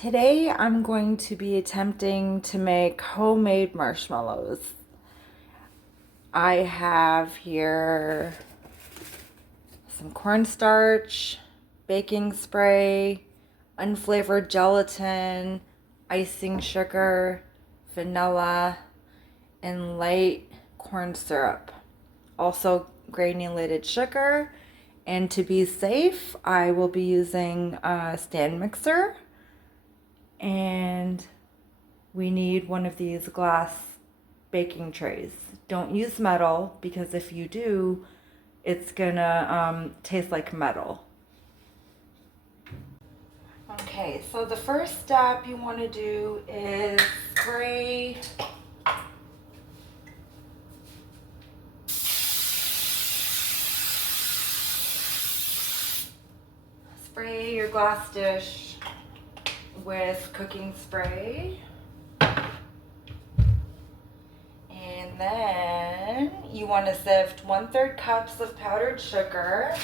Today I'm going to be attempting to make homemade marshmallows. I have here some cornstarch, baking spray, unflavored gelatin, icing sugar, vanilla, and light corn syrup. Also granulated sugar. And to be safe, I will be using a stand mixer. And we need one of these glass baking trays. Don't use metal because if you do, it's gonna taste like metal. Okay, so the first step you want to do is spray your glass dish with cooking spray. And then you want to sift 1/3 cups of powdered sugar.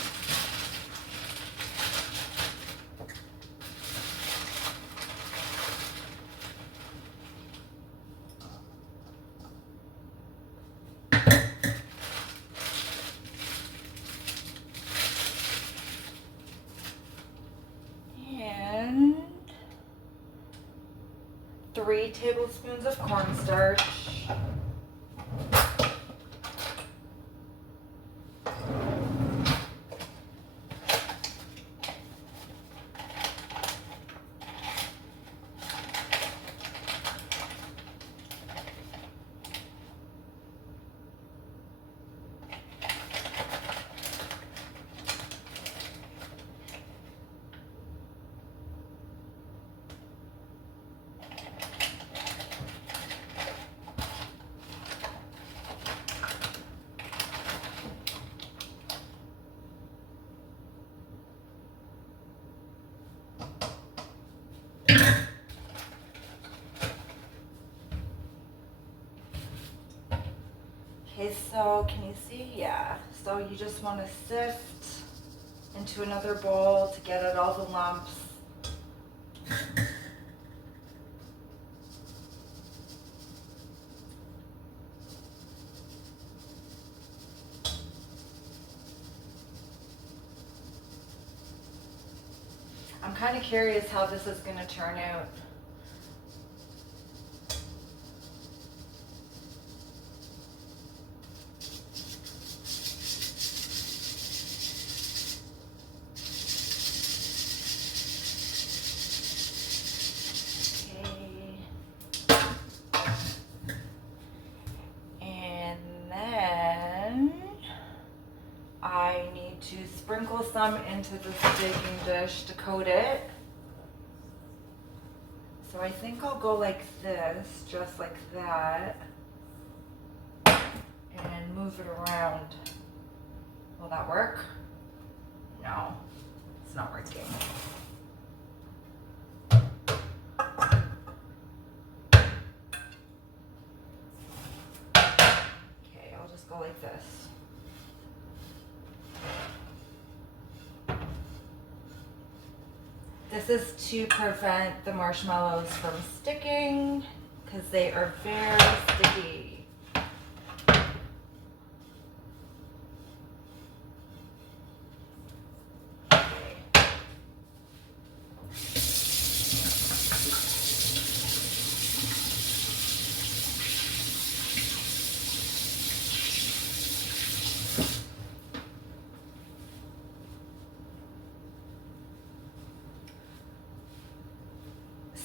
And 3 tablespoons of cornstarch. Okay, so can you see? Yeah. So you just want to sift into another bowl to get at all the lumps. I'm kind of curious how this is going to turn out. I need to sprinkle some into this baking dish to coat it. So I think I'll go like this, just like that, and move it around. Will that work? No, it's not working. Okay, I'll just go like this. This is to prevent the marshmallows from sticking because they are very sticky.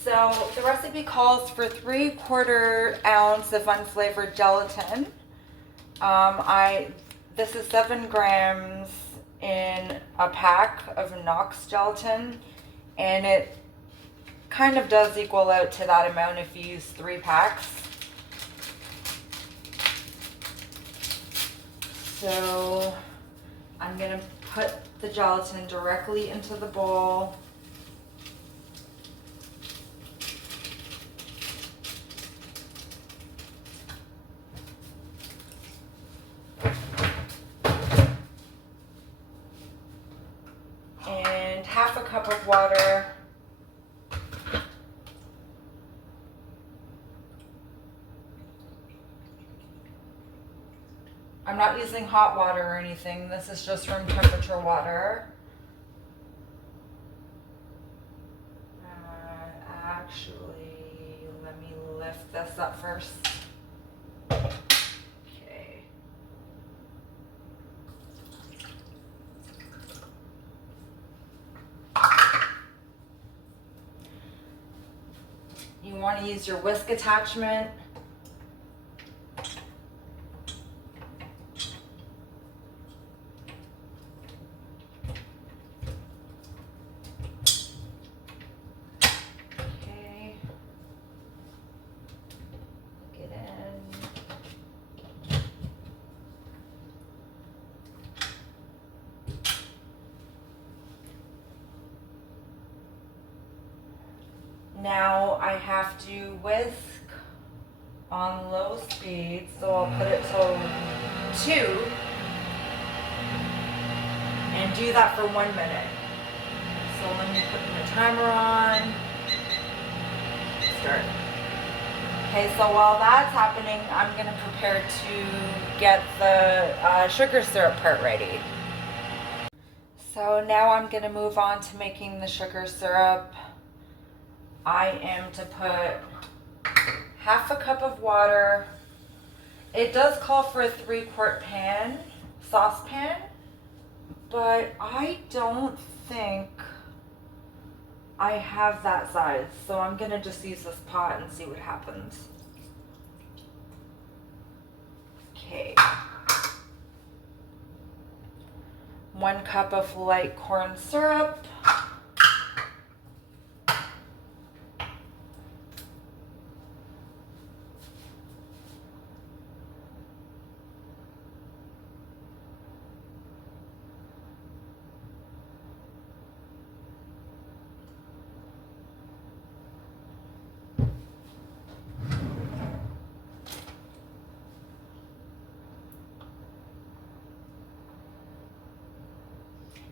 So the recipe calls for 3/4 ounce of unflavored gelatin. This is 7 grams in a pack of Knox gelatin, and it kind of does equal out to that amount if you use 3 packs. So I'm gonna put the gelatin directly into the bowl. And 1/2 cup of water. I'm not using hot water or anything. This is just room temperature water. Actually, let me lift this up first. Okay. You want to use your whisk attachment. Okay. Get in. Now I have to whisk on low speed, so I'll put it to 2 and do that for 1 minute. So let me put the timer on. Start. Okay, so while that's happening, I'm gonna prepare to get the sugar syrup part ready. So now I'm gonna move on to making the sugar syrup. I am to put half a cup of water. It does call for a 3-quart pan, saucepan, but I don't think I have that size. So I'm gonna just use this pot and see what happens. Okay. 1 cup of light corn syrup.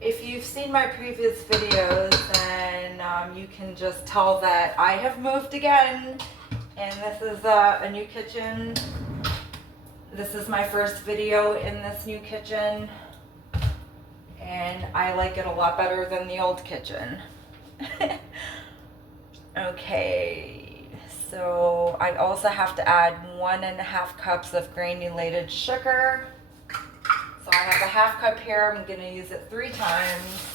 If you've seen my previous videos, then you can just tell that I have moved again, and this is a new kitchen. This is my first video in this new kitchen, and I like it a lot better than the old kitchen. Okay, so I also have to add 1.5 cups of granulated sugar. So I have a half cup here. I'm going to use it 3 times.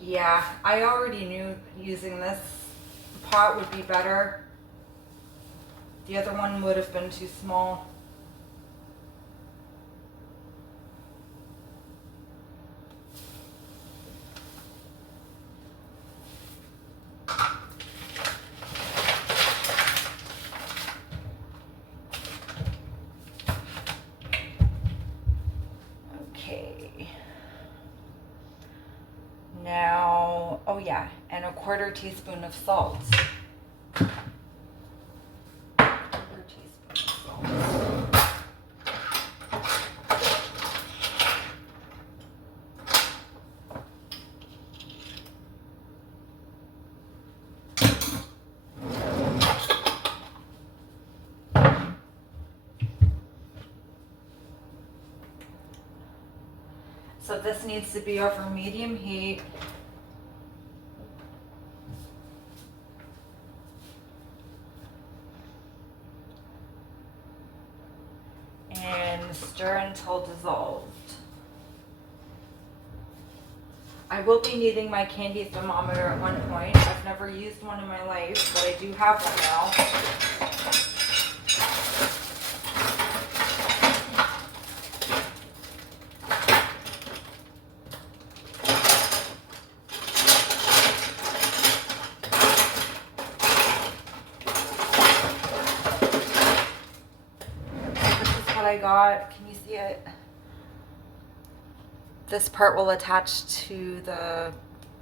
Yeah, I already knew using this pot would be better. The other one would have been too small. Okay. Now, oh yeah, and a 1/4 teaspoon of salt. So this needs to be over medium heat. And stir until dissolved. I will be needing my candy thermometer at one point. I've never used one in my life, but I do have one now. I got, can you see it? This part will attach to the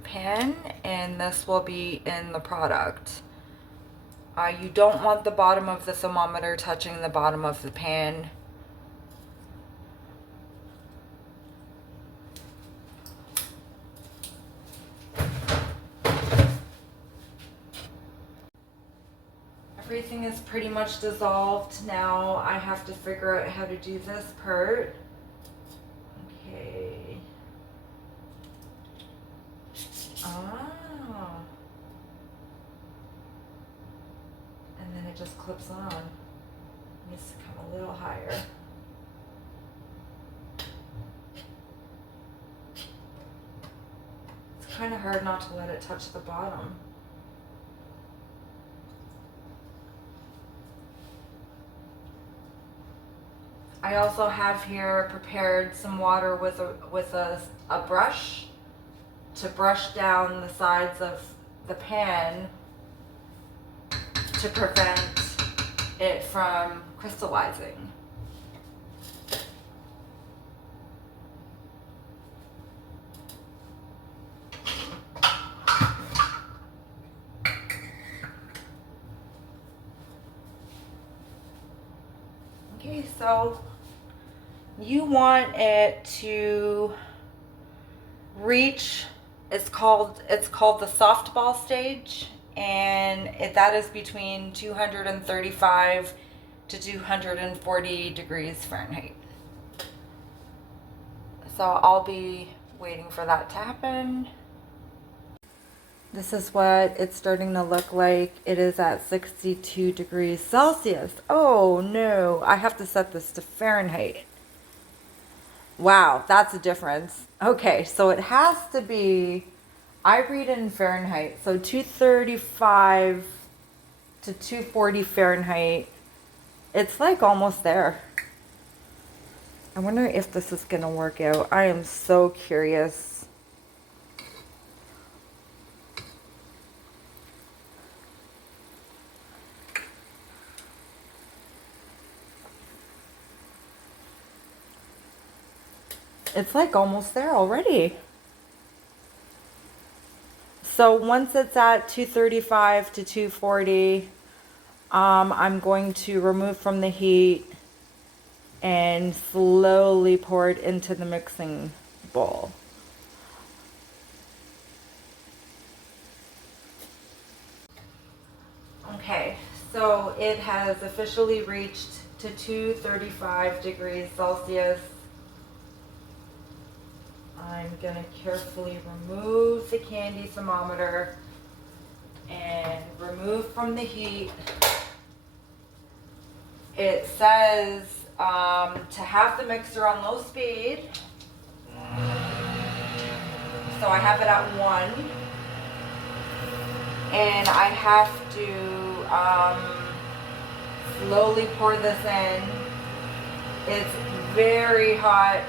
pan and this will be in the product. You don't want the bottom of the thermometer touching the bottom of the pan. Everything is pretty much dissolved. Now I have to figure out how to do this part. Okay. Ah. And then it just clips on. It needs to come a little higher. It's kind of hard not to let it touch the bottom. I also have here prepared some water with a brush to brush down the sides of the pan to prevent it from crystallizing. Okay, so you want it to reach, it's called the softball stage, and that is between 235 to 240 degrees Fahrenheit. So I'll be waiting for that to happen. This is what it's starting to look like. It is at 62 degrees Celsius. Oh no, I have to set this to Fahrenheit. Wow, that's a difference. Okay, so it has to be, I read it in Fahrenheit, so 235 to 240 Fahrenheit. It's like almost there. I wonder if this is gonna work out. I am so curious. It's like almost there already. So once it's at 235 to 240, I'm going to remove from the heat and slowly pour it into the mixing bowl. Okay, so it has officially reached to 235 degrees Celsius. I'm going to carefully remove the candy thermometer and remove from the heat. It says to have the mixer on low speed. So I have it at 1. And I have to slowly pour this in. It's very hot.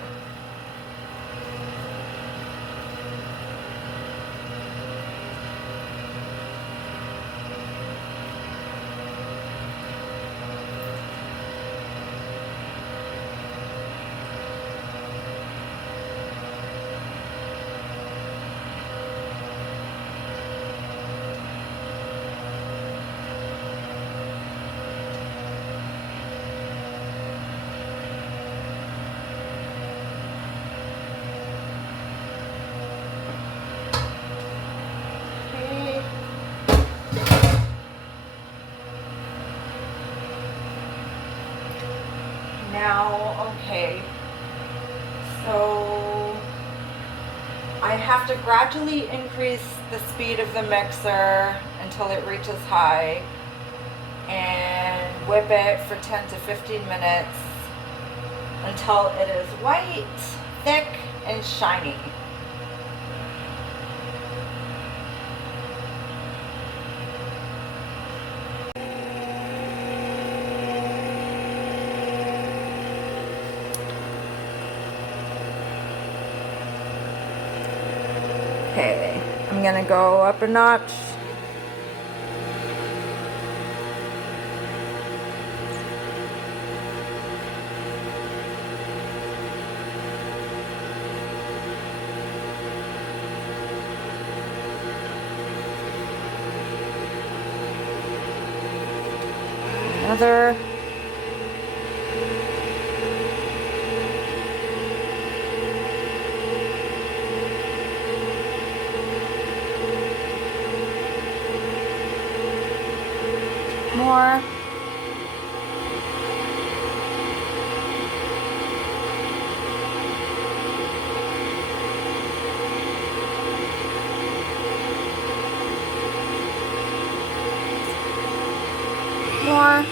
Now, okay, so I have to gradually increase the speed of the mixer until it reaches high and whip it for 10 to 15 minutes until it is white, thick, and shiny. Okay, I'm gonna go up a notch. another. More. More.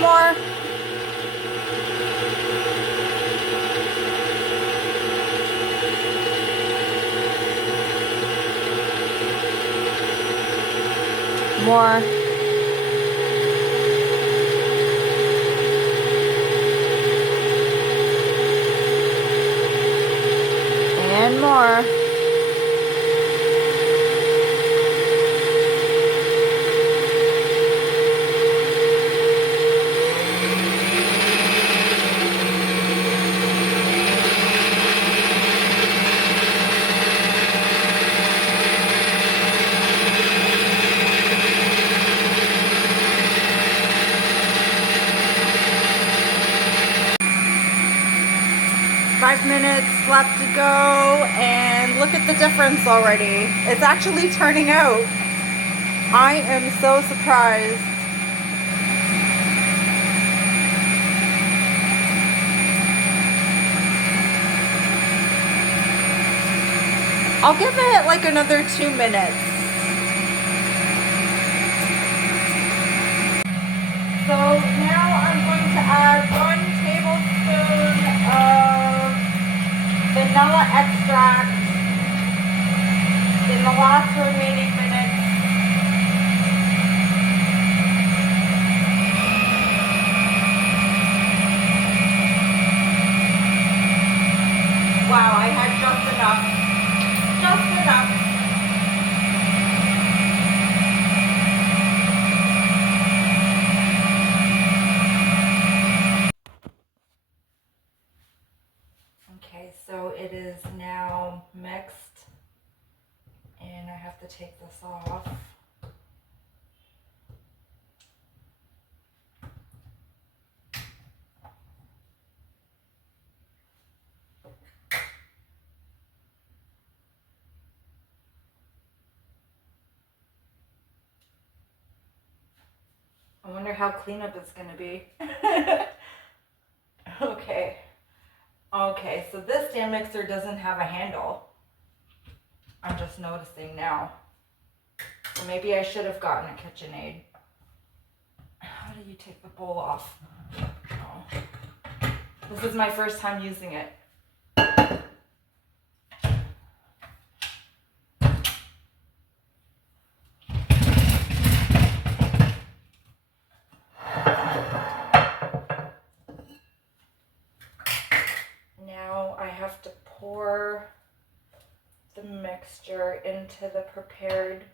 More. More. And more. Minutes left to go, and look at the difference already. It's actually turning out. I am so surprised. I'll give it like another 2 minutes. So now I'm going to add 1 tablespoon of vanilla extract in the last remaining minutes. Wow, I had just enough. Just enough. Okay, so it is now mixed, and I have to take this off. I wonder how cleanup it's going to be. Okay. Okay, so this stand mixer doesn't have a handle. I'm just noticing now. So maybe I should have gotten a KitchenAid. How do you take the bowl off? Oh. This is my first time using it. Now I have to pour the mixture into the prepared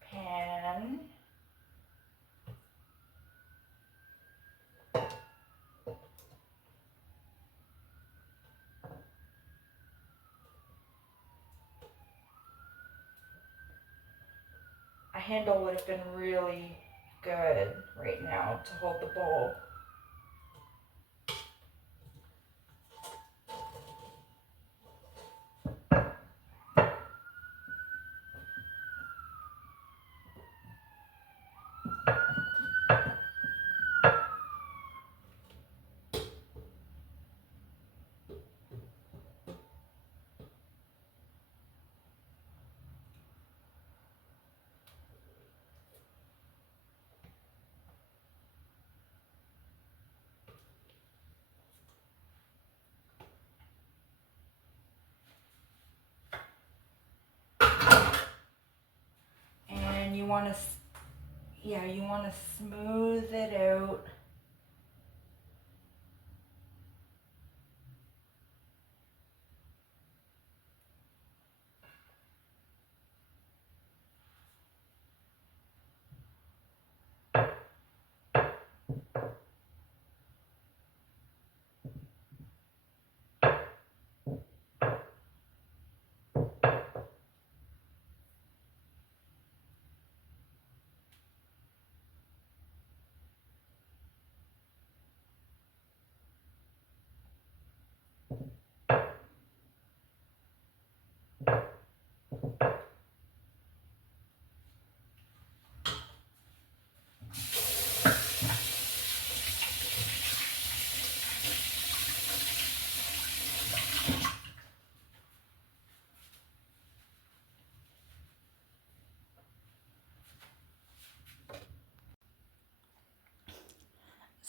pan. A handle would have been really good right now to hold the bowl. And you want to smooth it out.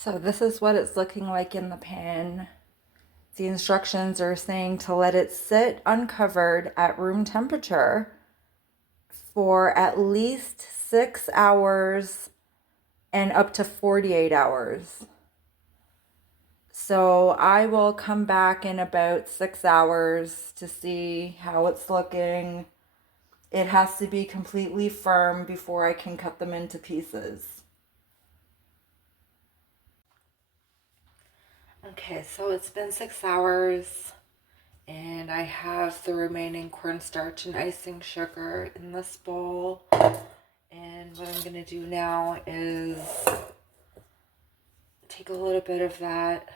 So this is what it's looking like in the pan. The instructions are saying to let it sit uncovered at room temperature for at least 6 hours and up to 48 hours. So I will come back in about 6 hours to see how it's looking. It has to be completely firm before I can cut them into pieces. Okay, so it's been 6 hours and I have the remaining cornstarch and icing sugar in this bowl. And what I'm gonna do now is take a little bit of that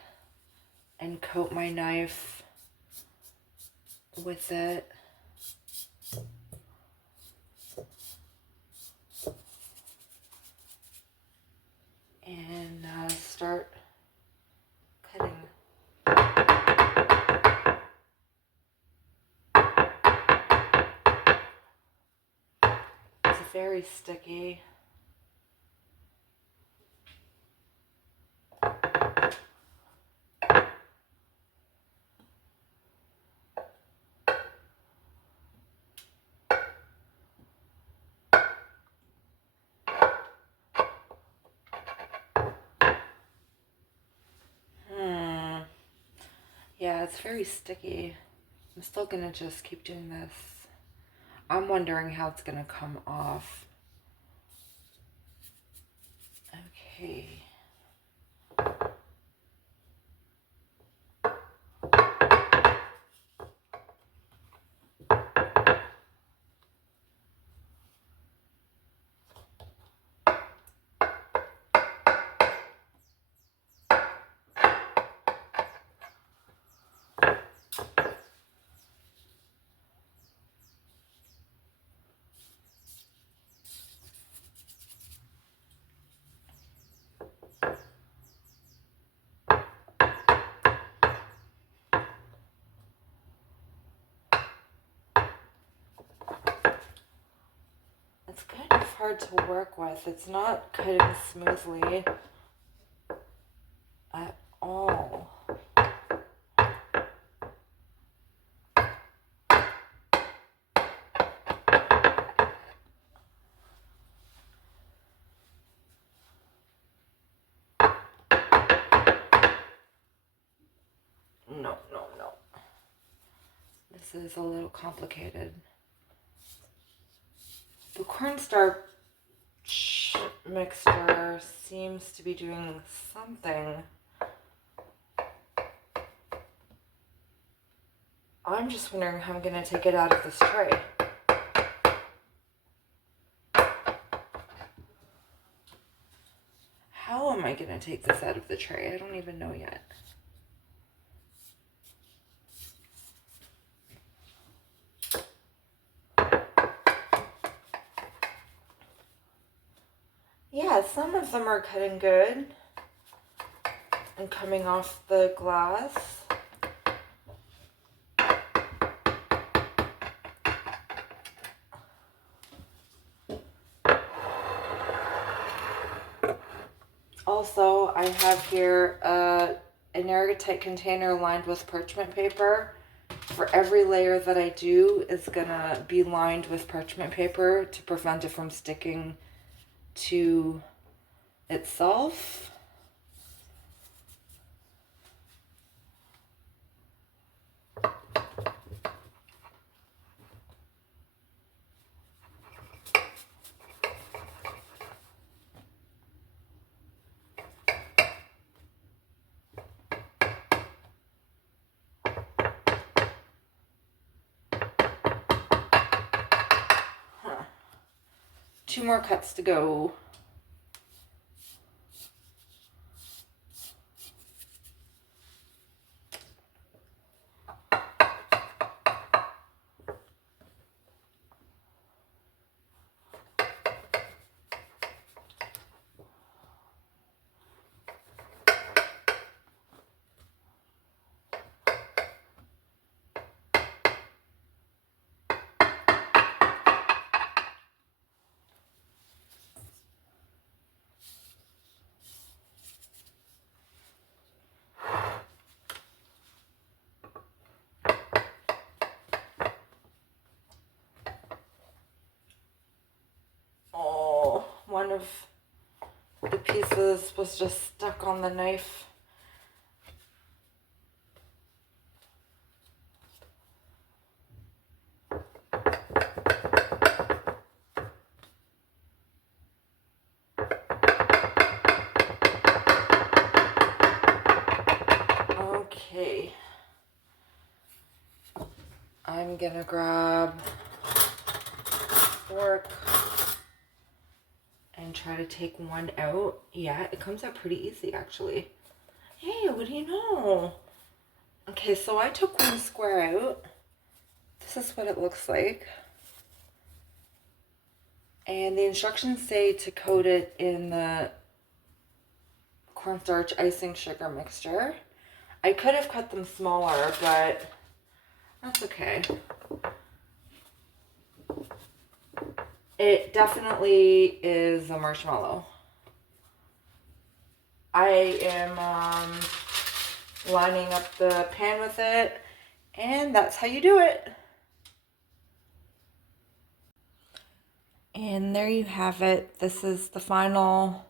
and coat my knife with it. And start cutting. It's very sticky. Yeah, it's very sticky. I'm still gonna just keep doing this. I'm wondering how it's gonna come off. Okay. It's kind of hard to work with. It's not cutting smoothly at all. No. This is a little complicated. The cornstarch mixture seems to be doing something. I'm just wondering how I'm going to take it out of this tray. How am I going to take this out of the tray? I don't even know yet. Yeah, some of them are cutting good and coming off the glass. Also, I have here an airtight container lined with parchment paper. For every layer that I do is gonna be lined with parchment paper to prevent it from sticking to itself. Two more cuts to go. of the pieces was just stuck on the knife. Okay. I'm gonna grab a fork and try to take one out. Yeah, it comes out pretty easy actually. Hey, what do you know? Okay, so I took one square out. This is what it looks like. And the instructions say to coat it in the cornstarch icing sugar mixture. I could have cut them smaller, but that's okay. It definitely is a marshmallow. I am lining up the pan with it, and that's how you do it. And there you have it. This is the final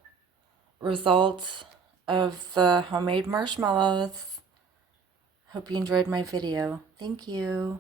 result of the homemade marshmallows. Hope you enjoyed my video. Thank you.